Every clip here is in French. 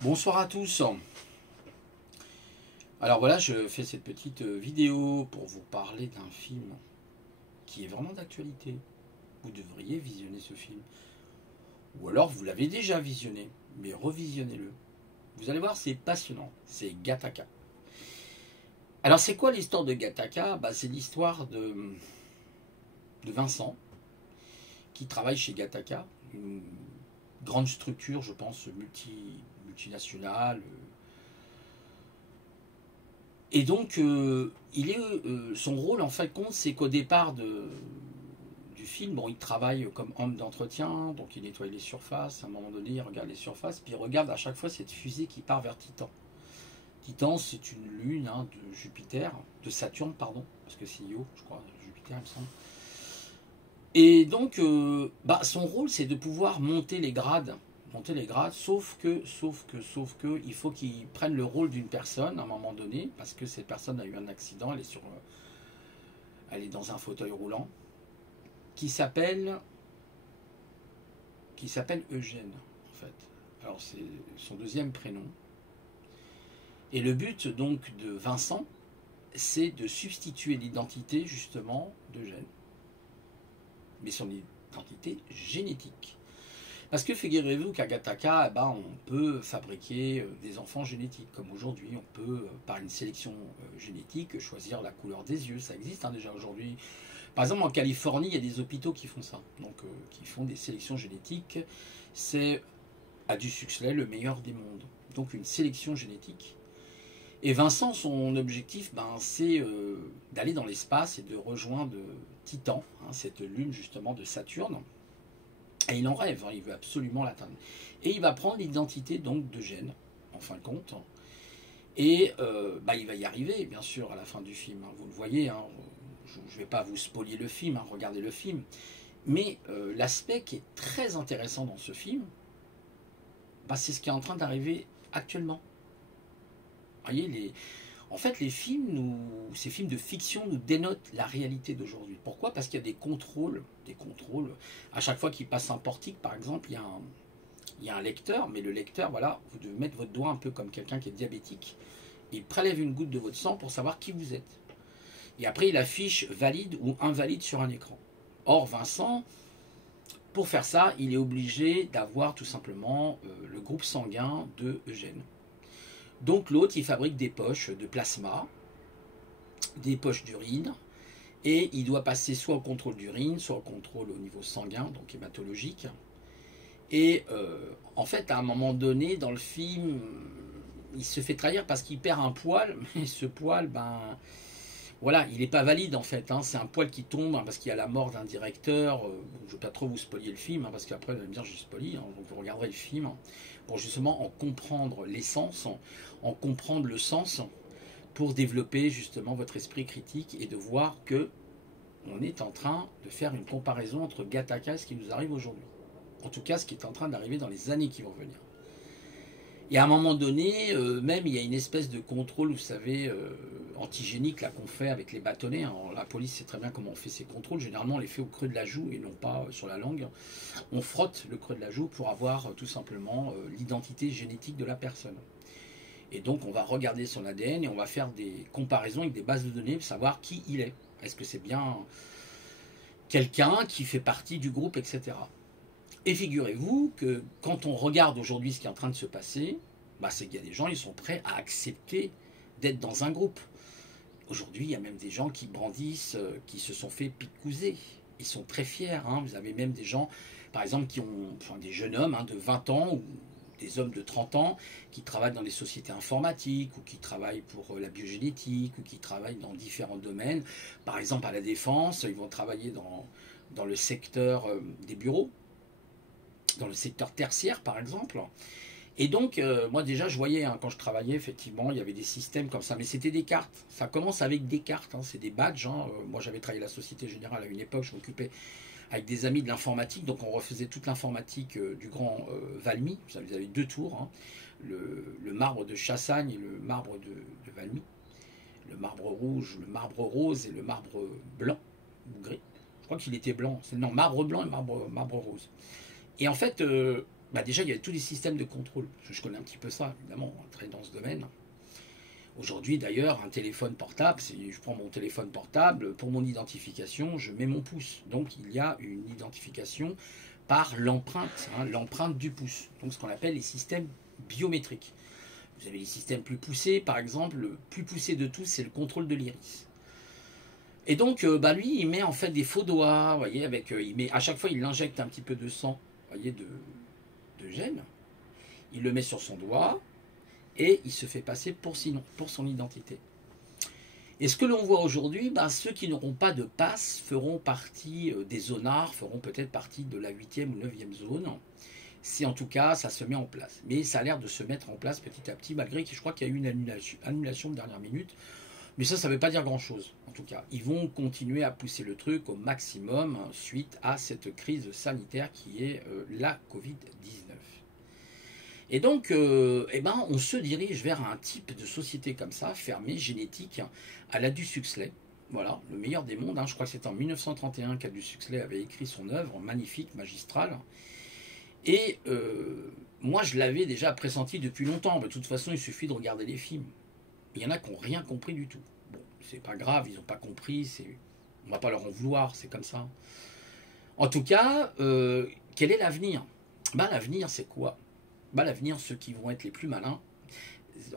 Bonsoir à tous. Alors voilà, je fais cette petite vidéo pour vous parler d'un film qui est vraiment d'actualité. Vous devriez visionner ce film. Ou alors vous l'avez déjà visionné, mais revisionnez-le. Vous allez voir, c'est passionnant. C'est Gattaca. Alors c'est quoi l'histoire de Gattaca? C'est l'histoire de Vincent qui travaille chez Gattaca, une grande structure, je pense, multinationale. Et donc, son rôle, en fait, compte, c'est qu'au départ du film, bon, il travaille comme homme d'entretien, donc il nettoie les surfaces. À un moment donné, il regarde les surfaces, puis il regarde à chaque fois cette fusée qui part vers Titan. Titan, c'est une lune de Jupiter, de Saturne, pardon, parce que c'est Io, je crois, Jupiter, il me semble. Et donc, son rôle, c'est de pouvoir monter les grades, sauf que, il faut qu'il prenne le rôle d'une personne à un moment donné, parce que cette personne a eu un accident, elle est dans un fauteuil roulant, qui s'appelle Eugène, en fait. Alors c'est son deuxième prénom. Et le but donc de Vincent, c'est de substituer l'identité justement d'Eugène, mais son identité génétique. Parce que figurez-vous qu'à Gattaca, on peut fabriquer des enfants génétiques. Comme aujourd'hui, on peut, par une sélection génétique, choisir la couleur des yeux. Ça existe déjà aujourd'hui. Par exemple, en Californie, il y a des hôpitaux qui font ça. Donc, qui font des sélections génétiques. C'est, à du succès, le meilleur des mondes. Donc, une sélection génétique. Et Vincent, son objectif, c'est d'aller dans l'espace et de rejoindre Titan, cette lune justement de Saturne. Et il en rêve, il veut absolument l'atteindre. Et il va prendre l'identité donc d'Eugène, en fin de compte. Et il va y arriver, bien sûr, à la fin du film. Vous le voyez, je ne vais pas vous spoiler le film, regardez le film. Mais l'aspect qui est très intéressant dans ce film, c'est ce qui est en train d'arriver actuellement. Vous voyez, en fait, ces films de fiction nous dénotent la réalité d'aujourd'hui. Pourquoi? Parce qu'il y a des contrôles. À chaque fois qu'il passe un portique, par exemple, il y a un lecteur, mais le lecteur, voilà, vous devez mettre votre doigt un peu comme quelqu'un qui est diabétique. Il prélève une goutte de votre sang pour savoir qui vous êtes. Et après, il affiche valide ou invalide sur un écran. Or, Vincent, pour faire ça, il est obligé d'avoir tout simplement le groupe sanguin de Eugène. Donc l'autre, il fabrique des poches de plasma, des poches d'urine, et il doit passer soit au contrôle d'urine, soit au contrôle au niveau sanguin, donc hématologique. Et en fait, à un moment donné, dans le film, il se fait trahir parce qu'il perd un poil, mais ce poil, voilà, il n'est pas valide en fait. C'est un poil qui tombe parce qu'il y a la mort d'un directeur. Je ne vais pas trop vous spoiler le film, parce qu'après, vous allez me dire, je spoilie, donc vous regarderez le film pour justement en comprendre l'essence, en comprendre le sens, pour développer justement votre esprit critique et de voir que on est en train de faire une comparaison entre Gattaca et ce qui nous arrive aujourd'hui. En tout cas, ce qui est en train d'arriver dans les années qui vont venir. Et à un moment donné, même il y a une espèce de contrôle, vous savez, antigénique là qu'on fait avec les bâtonnets. Alors, la police sait très bien comment on fait ces contrôles. Généralement, on les fait au creux de la joue et non pas sur la langue. On frotte le creux de la joue pour avoir tout simplement l'identité génétique de la personne. Et donc, on va regarder son ADN et on va faire des comparaisons avec des bases de données pour savoir qui il est. Est-ce que c'est bien quelqu'un qui fait partie du groupe, etc. Et figurez-vous que quand on regarde aujourd'hui ce qui est en train de se passer, c'est qu'il y a des gens, ils sont prêts à accepter d'être dans un groupe. Aujourd'hui, il y a même des gens qui brandissent, qui se sont fait picouser. Ils sont très fiers. Vous avez même des gens, par exemple, des jeunes hommes de 20 ans ou des hommes de 30 ans qui travaillent dans les sociétés informatiques ou qui travaillent pour la biogénétique ou qui travaillent dans différents domaines. Par exemple, à la Défense, ils vont travailler dans le secteur des bureaux, dans le secteur tertiaire par exemple. Et donc, moi déjà, je voyais, quand je travaillais, effectivement, il y avait des systèmes comme ça, mais c'était des cartes. Ça commence avec des cartes, c'est des badges. Moi, j'avais travaillé à la Société Générale à une époque, je m'occupais avec des amis de l'informatique, donc on refaisait toute l'informatique du Grand Valmy. Vous avez deux tours, le marbre de Chassagne et le marbre de Valmy. Le marbre rouge, le marbre rose et le marbre blanc, ou gris. Je crois qu'il était blanc. Non, marbre blanc et marbre rose. Et en fait, Bah déjà, il y a tous les systèmes de contrôle. Je connais un petit peu ça, évidemment, très dans ce domaine. Aujourd'hui, d'ailleurs, un téléphone portable, si je prends mon téléphone portable, pour mon identification, je mets mon pouce. Donc, il y a une identification par l'empreinte, hein, l'empreinte du pouce. Donc, ce qu'on appelle les systèmes biométriques. Vous avez les systèmes plus poussés, par exemple, le plus poussé de tous, c'est le contrôle de l'iris. Et donc, bah, lui, il met en fait des faux doigts, vous voyez, avec, il met, à chaque fois, il injecte un petit peu de sang, vous voyez, de gène. Il le met sur son doigt, et il se fait passer pour son identité. Et ce que l'on voit aujourd'hui, ben, ceux qui n'auront pas de passe feront partie des zonards, feront peut-être partie de la 8e ou 9e zone, si en tout cas ça se met en place. Mais ça a l'air de se mettre en place petit à petit, malgré que je crois qu'il y a eu une annulation de dernière minute. Mais ça ne veut pas dire grand-chose, en tout cas. Ils vont continuer à pousser le truc au maximum suite à cette crise sanitaire qui est la Covid-19. Et donc, eh ben, on se dirige vers un type de société comme ça, fermée, génétique, à l'Aldous Huxley. Voilà, le meilleur des mondes. Hein. Je crois que c'est en 1931 qu'Aldous Huxley avait écrit son œuvre, magnifique, magistrale. Et moi, je l'avais déjà pressenti depuis longtemps. Mais de toute façon, il suffit de regarder les films. Il y en a qui n'ont rien compris du tout. Bon, c'est pas grave, ils n'ont pas compris. On ne va pas leur en vouloir, c'est comme ça. En tout cas, quel est l'avenir? Ben, l'avenir, c'est quoi? Bah, l'avenir, ceux qui vont être les plus malins,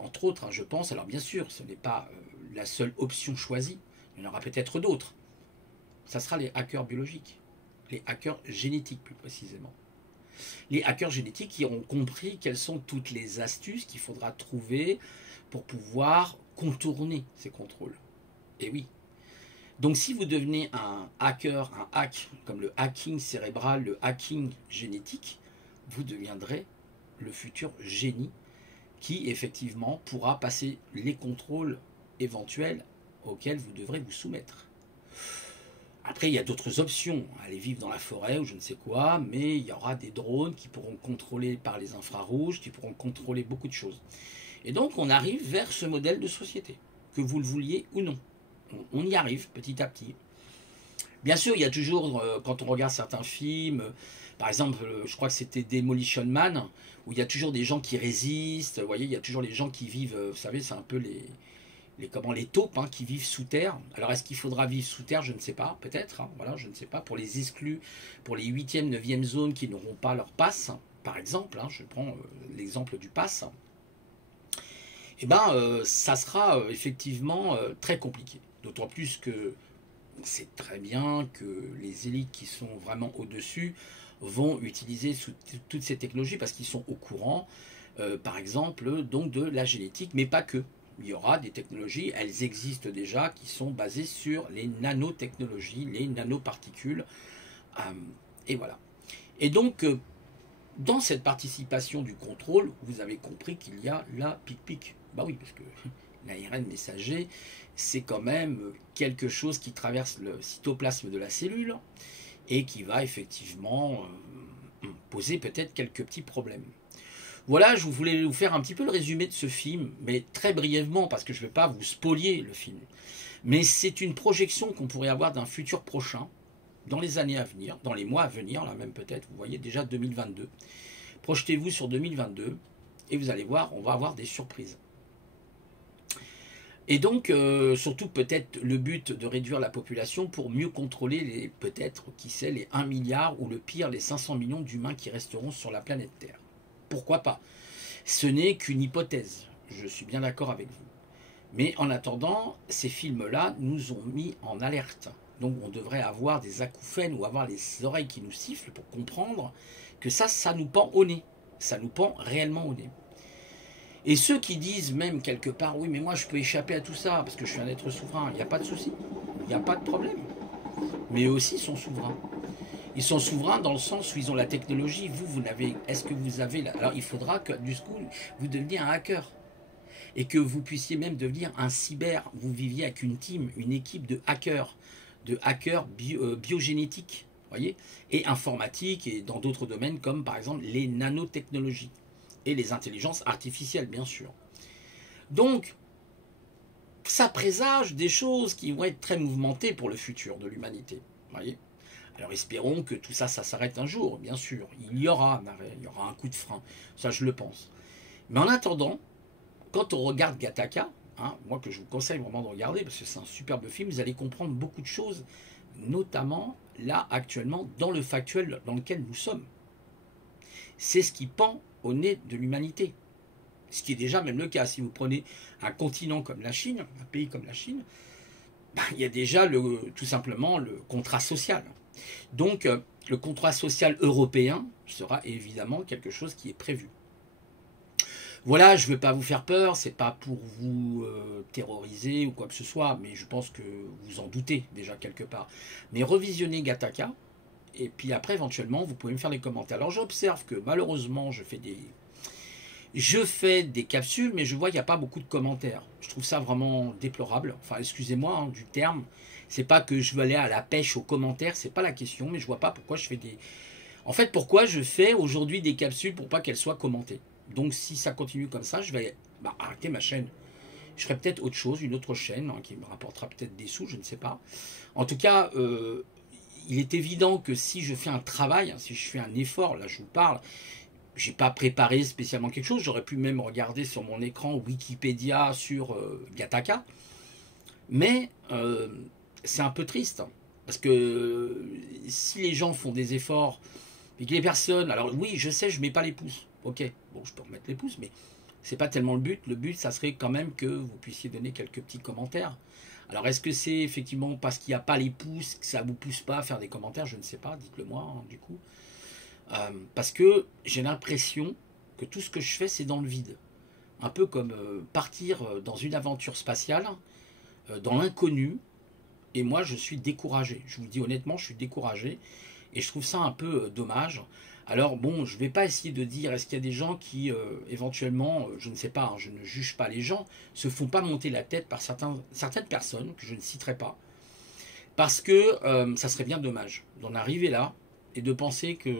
entre autres, hein, je pense, alors bien sûr, ce n'est pas la seule option choisie, il y en aura peut-être d'autres. Ça sera les hackers biologiques, les hackers génétiques plus précisément. Les hackers génétiques qui auront compris quelles sont toutes les astuces qu'il faudra trouver pour pouvoir contourner ces contrôles. Et oui. Donc si vous devenez un hacker, un hack, comme le hacking cérébral, le hacking génétique, vous deviendrez le futur génie qui effectivement pourra passer les contrôles éventuels auxquels vous devrez vous soumettre. Après, il y a d'autres options, aller vivre dans la forêt ou je ne sais quoi, mais il y aura des drones qui pourront contrôler par les infrarouges, qui pourront contrôler beaucoup de choses. Et donc, on arrive vers ce modèle de société, que vous le vouliez ou non. On y arrive petit à petit. Bien sûr, il y a toujours, quand on regarde certains films, par exemple, je crois que c'était Demolition Man, où il y a toujours des gens qui résistent, vous voyez, il y a toujours les gens qui vivent, vous savez, c'est un peu les taupes hein, qui vivent sous terre. Alors, est-ce qu'il faudra vivre sous terre? Je ne sais pas, peut-être, hein, voilà, je ne sais pas. Pour les exclus, pour les 8e, 9e zones qui n'auront pas leur passe, par exemple, hein, je prends l'exemple du pass, eh ben, ça sera effectivement très compliqué. D'autant plus que on sait très bien que les élites qui sont vraiment au-dessus vont utiliser toutes ces technologies parce qu'ils sont au courant, par exemple, donc de la génétique, mais pas que. Il y aura des technologies, elles existent déjà, qui sont basées sur les nanotechnologies, les nanoparticules, et voilà. Et donc, dans cette participation du contrôle, vous avez compris qu'il y a la pic-pic. Bah oui, parce que l'ARN messager, c'est quand même quelque chose qui traverse le cytoplasme de la cellule et qui va effectivement poser peut-être quelques petits problèmes. Voilà, je voulais vous faire un petit peu le résumé de ce film, mais très brièvement, parce que je ne vais pas vous spolier le film. Mais c'est une projection qu'on pourrait avoir d'un futur prochain, dans les années à venir, dans les mois à venir, là même peut-être, vous voyez déjà 2022. Projetez-vous sur 2022, et vous allez voir, on va avoir des surprises. Et donc, surtout peut-être le but de réduire la population pour mieux contrôler peut-être, qui sait, les 1 milliard ou le pire, les 500 millions d'humains qui resteront sur la planète Terre. Pourquoi pas? Ce n'est qu'une hypothèse, je suis bien d'accord avec vous. Mais en attendant, ces films-là nous ont mis en alerte. Donc on devrait avoir des acouphènes ou avoir les oreilles qui nous sifflent pour comprendre que ça nous pend au nez. Ça nous pend réellement au nez. Et ceux qui disent même quelque part, oui mais moi je peux échapper à tout ça parce que je suis un être souverain, il n'y a pas de souci, il n'y a pas de problème. Mais eux aussi sont souverains. Ils sont souverains dans le sens où ils ont la technologie. Vous n'avez... Est-ce que vous avez... Alors il faudra que du coup, vous deveniez un hacker. Et que vous puissiez même devenir un cyber. Vous viviez avec une team, une équipe de hackers biogénétiques, voyez, et informatiques, et dans d'autres domaines comme par exemple les nanotechnologies. Et les intelligences artificielles, bien sûr. Donc, ça présage des choses qui vont être très mouvementées pour le futur de l'humanité. Voyez. Alors espérons que tout ça, ça s'arrête un jour, bien sûr. Il y aura un arrêt, il y aura un coup de frein. Ça, je le pense. Mais en attendant, quand on regarde Gattaca, hein, moi que je vous conseille vraiment de regarder, parce que c'est un superbe film, vous allez comprendre beaucoup de choses, notamment là, actuellement, dans le factuel dans lequel nous sommes. C'est ce qui pend au nez de l'humanité. Ce qui est déjà même le cas. Si vous prenez un continent comme la Chine, un pays comme la Chine, ben, il y a déjà tout simplement le contrat social. Donc, le contrat social européen sera évidemment quelque chose qui est prévu. Voilà, je ne veux pas vous faire peur, c'est pas pour vous terroriser ou quoi que ce soit, mais je pense que vous en doutez déjà quelque part. Mais revisionnez Gattaca, et puis après, éventuellement, vous pouvez me faire les commentaires. Alors, j'observe que malheureusement, je fais des capsules, mais je vois qu'il n'y a pas beaucoup de commentaires. Je trouve ça vraiment déplorable. Enfin, excusez-moi hein, du terme. C'est pas que je veux aller à la pêche aux commentaires, c'est pas la question, mais je vois pas pourquoi je fais des... En fait, pourquoi je fais aujourd'hui des capsules pour pas qu'elles soient commentées. Donc, si ça continue comme ça, je vais arrêter ma chaîne. Je ferai peut-être autre chose, une autre chaîne, hein, qui me rapportera peut-être des sous, je ne sais pas. En tout cas, il est évident que si je fais un travail, si je fais un effort, là je vous parle, j'ai pas préparé spécialement quelque chose, j'aurais pu même regarder sur mon écran Wikipédia sur Gattaca, mais c'est un peu triste, parce que si les gens font des efforts, et que les personnes, alors oui, je sais, je mets pas les pouces, ok, bon, je peux remettre les pouces, mais c'est pas tellement le but, ça serait quand même que vous puissiez donner quelques petits commentaires. Alors, est-ce que c'est effectivement parce qu'il n'y a pas les pouces que ça ne vous pousse pas à faire des commentaires? Je ne sais pas, dites-le moi, hein, du coup. Parce que j'ai l'impression que tout ce que je fais, c'est dans le vide. Un peu comme partir dans une aventure spatiale, dans l'inconnu, et moi, je suis découragé. Je vous le dis honnêtement, je suis découragé, et je trouve ça un peu dommage. Alors bon, je ne vais pas essayer de dire, est-ce qu'il y a des gens qui, éventuellement, je ne sais pas, hein, je ne juge pas les gens, se font pas monter la tête par certaines personnes, que je ne citerai pas, parce que ça serait bien dommage d'en arriver là, et de penser que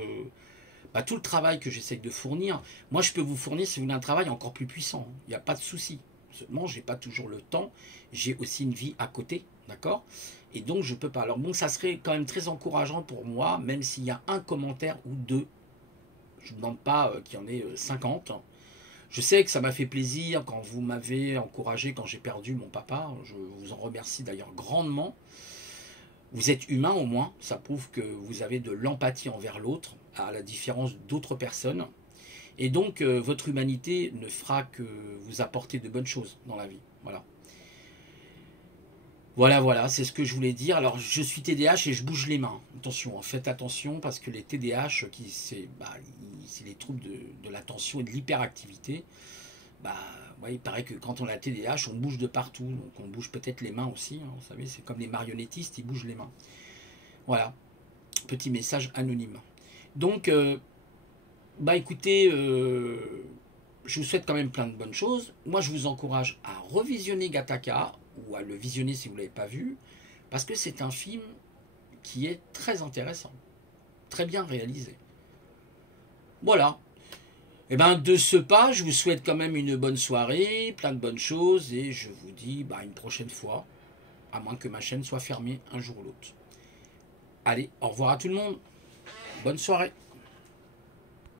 tout le travail que j'essaie de fournir, moi je peux vous fournir, si vous voulez, un travail encore plus puissant, il n'y a pas de souci. Seulement, je n'ai pas toujours le temps, j'ai aussi une vie à côté, d'accord? Et donc, je ne peux pas. Alors bon, ça serait quand même très encourageant pour moi, même s'il y a un commentaire ou deux. Je ne demande pas qu'il y en ait 50. Je sais que ça m'a fait plaisir quand vous m'avez encouragé quand j'ai perdu mon papa. Je vous en remercie d'ailleurs grandement. Vous êtes humain au moins, ça prouve que vous avez de l'empathie envers l'autre, à la différence d'autres personnes. Et donc, votre humanité ne fera que vous apporter de bonnes choses dans la vie. Voilà. Voilà, c'est ce que je voulais dire. Alors, je suis TDAH et je bouge les mains. Attention, faites attention parce que les TDAH, c'est les troubles de l'attention et de l'hyperactivité. Ouais, il paraît que quand on a TDAH, on bouge de partout. Donc, on bouge peut-être les mains aussi. Hein, vous savez, c'est comme les marionnettistes, ils bougent les mains. Voilà. Petit message anonyme. Donc, écoutez, je vous souhaite quand même plein de bonnes choses. Moi, je vous encourage à revisionner Gattaca, ou à le visionner si vous ne l'avez pas vu, parce que c'est un film qui est très intéressant, très bien réalisé. Voilà. Et bien de ce pas, je vous souhaite quand même une bonne soirée, plein de bonnes choses, et je vous dis une prochaine fois, à moins que ma chaîne soit fermée un jour ou l'autre. Allez, au revoir à tout le monde. Bonne soirée.